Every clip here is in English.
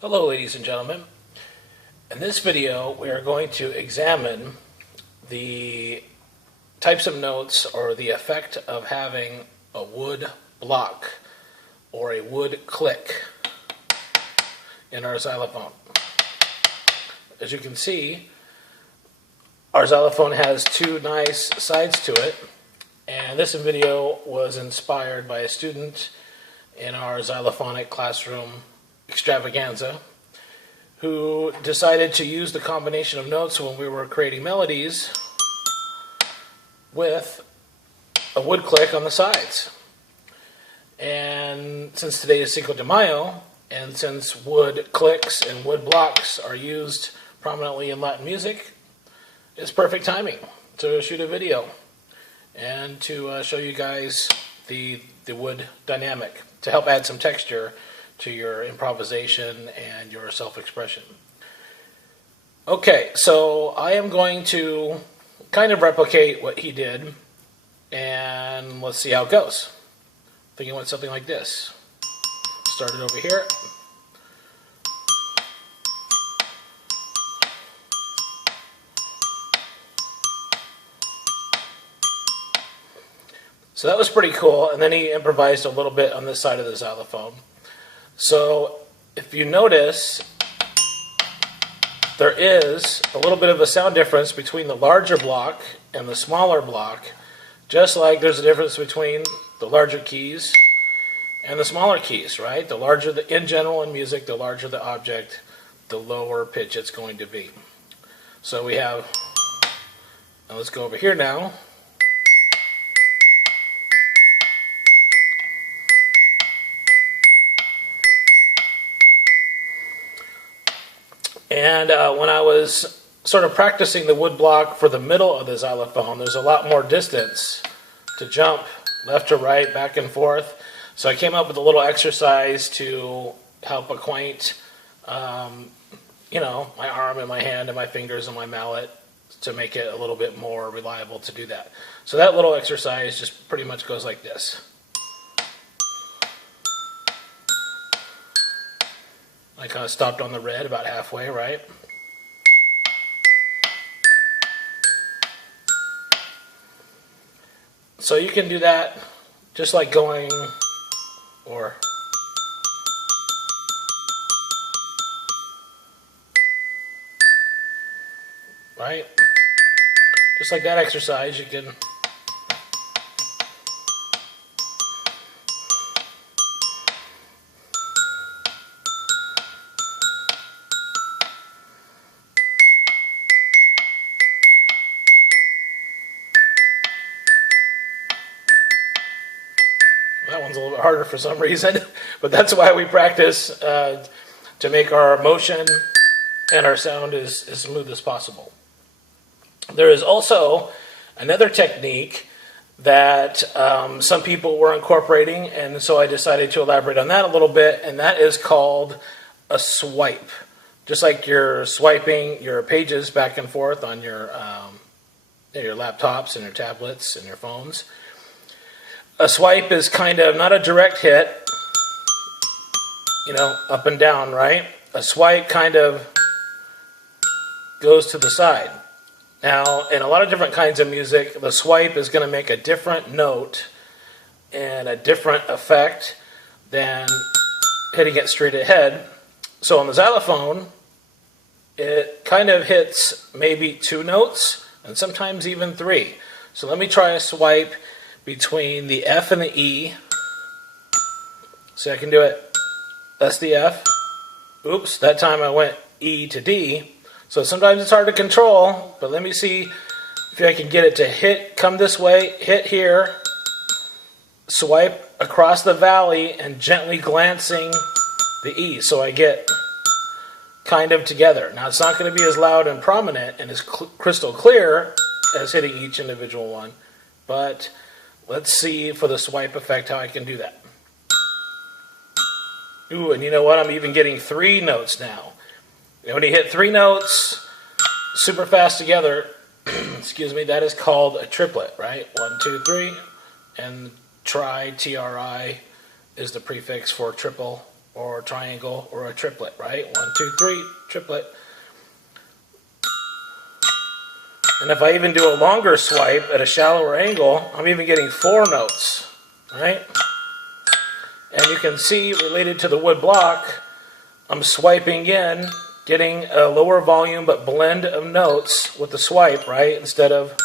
Hello ladies and gentlemen. In this video we are going to examine the types of notes or the effect of having a wood block or a wood click in our xylophone. As you can see, our xylophone has two nice sides to it, and this video was inspired by a student in our xylophonic classroom extravaganza who decided to use the combination of notes when we were creating melodies with a wood click on the sides. And since today is Cinco de Mayo, and since wood clicks and wood blocks are used prominently in Latin music, it's perfect timing to shoot a video and to show you guys the wood dynamic to help add some texture to your improvisation and your self-expression. Okay, so I am going to kind of replicate what he did, and let's see how it goes. I think it went something like this. Start it over here. So that was pretty cool, and then he improvised a little bit on this side of the xylophone. So if you notice, there is a little bit of a sound difference between the larger block and the smaller block, just like there's a difference between the larger keys and the smaller keys, right? The larger in general in music, the larger the object, the lower pitch it's going to be. So we have, now let's go over here now. And when I was sort of practicing the wood block for the middle of the xylophone, there's a lot more distance to jump left to right, back and forth. So I came up with a little exercise to help acquaint, my arm and my hand and my fingers and my mallet to make it a little bit more reliable to do that. So that little exercise just pretty much goes like this. I kind of stopped on the red about halfway, right? So you can do that just like going, or right? Just like that exercise, you can that one's a little bit harder for some reason, but that's why we practice to make our motion and our sound as smooth as possible. There is also another technique that some people were incorporating, and so I decided to elaborate on that a little bit, and that is called a swipe. Just like you're swiping your pages back and forth on your laptops and your tablets and your phones. A swipe is kind of not a direct hit, up and down, right? A swipe kind of goes to the side. Now, in a lot of different kinds of music, the swipe is going to make a different note and a different effect than hitting it straight ahead. So on the xylophone, it kind of hits maybe 2 notes and sometimes even 3. So let me try a swipe between the F and the E. So I can do it. That's the F. Oops, that time I went E to D. So sometimes it's hard to control, but let me see if I can get it to hit, come this way, hit here, swipe across the valley, and gently glancing the E. So I get kind of together. Now it's not going to be as loud and prominent and as crystal clear as hitting each individual one, but let's see for the swipe effect how I can do that. Ooh, and you know what? I'm even getting 3 notes now. And when you hit 3 notes super fast together, excuse me, that is called a triplet, right? 1, 2, 3, and tri, T-R-I, is the prefix for triple or a triangle or a triplet, right? 1, 2, 3, triplet. And if I even do a longer swipe at a shallower angle, I'm even getting 4 notes, right? And you can see, related to the wood block, I'm swiping in, getting a lower volume but blend of notes with the swipe, right? Instead of,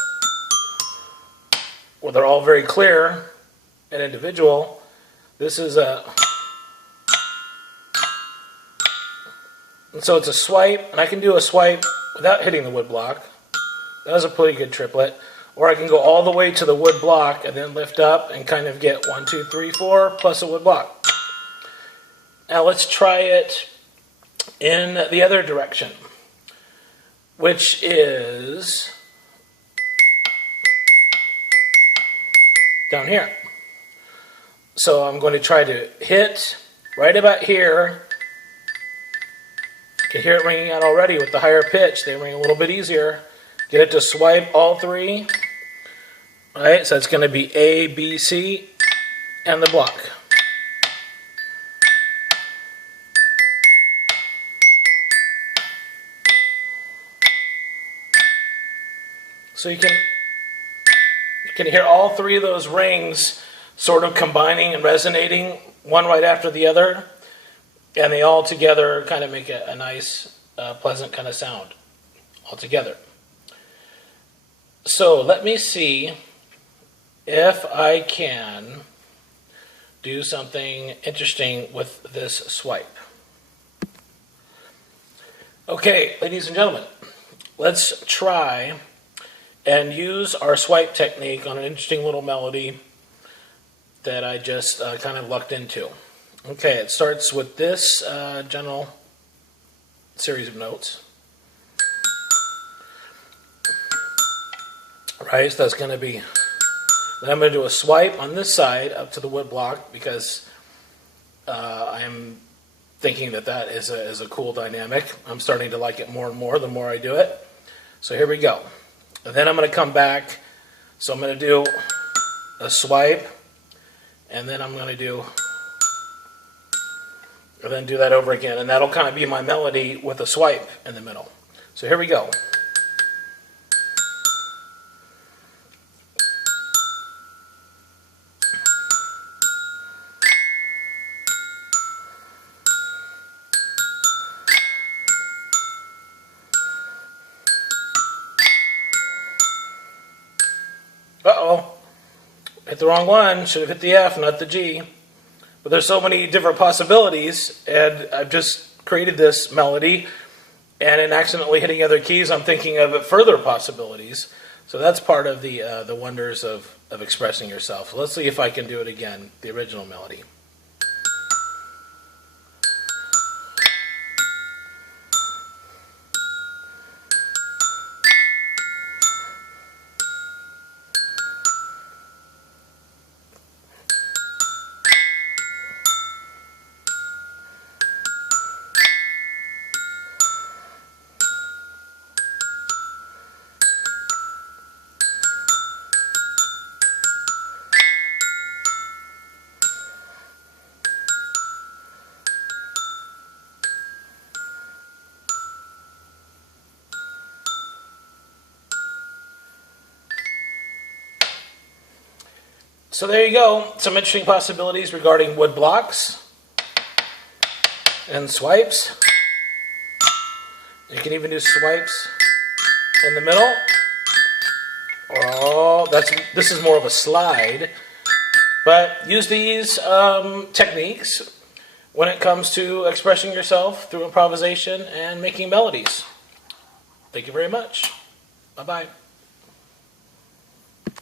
well, they're all very clear and individual. This is a, and so it's a swipe, and I can do a swipe without hitting the wood block. That was a pretty good triplet. Or I can go all the way to the wood block and then lift up and kind of get 1, 2, 3, 4 plus a wood block. Now let's try it in the other direction, which is down here. So I'm going to try to hit right about here. You can hear it ringing out already with the higher pitch. They ring a little bit easier. Get it to swipe all 3. Right, so it's going to be A, B, C, and the block. So you can hear all 3 of those rings sort of combining and resonating, one right after the other, and they all together kind of make a nice, pleasant kind of sound all together. So let me see if I can do something interesting with this swipe. Okay, ladies and gentlemen, let's try and use our swipe technique on an interesting little melody that I just kind of lucked into. Okay, it starts with this general series of notes. Right, so that's going to be, then I'm going to do a swipe on this side up to the wood block because I'm thinking that is a cool dynamic. I'm starting to like it more and more the more I do it. So here we go. And then I'm going to come back. So I'm going to do a swipe, and then I'm going to do, and then do that over again. And that'll kind of be my melody with a swipe in the middle. So here we go. Uh-oh, hit the wrong one. Should have hit the F, not the G. But there's so many different possibilities, and I've just created this melody, and in accidentally hitting other keys, I'm thinking of further possibilities. So that's part of the wonders of expressing yourself. So let's see if I can do it again, the original melody. So there you go, some interesting possibilities regarding wood blocks and swipes. You can even do swipes in the middle. Oh, this is more of a slide. But use these techniques when it comes to expressing yourself through improvisation and making melodies. Thank you very much. Bye-bye.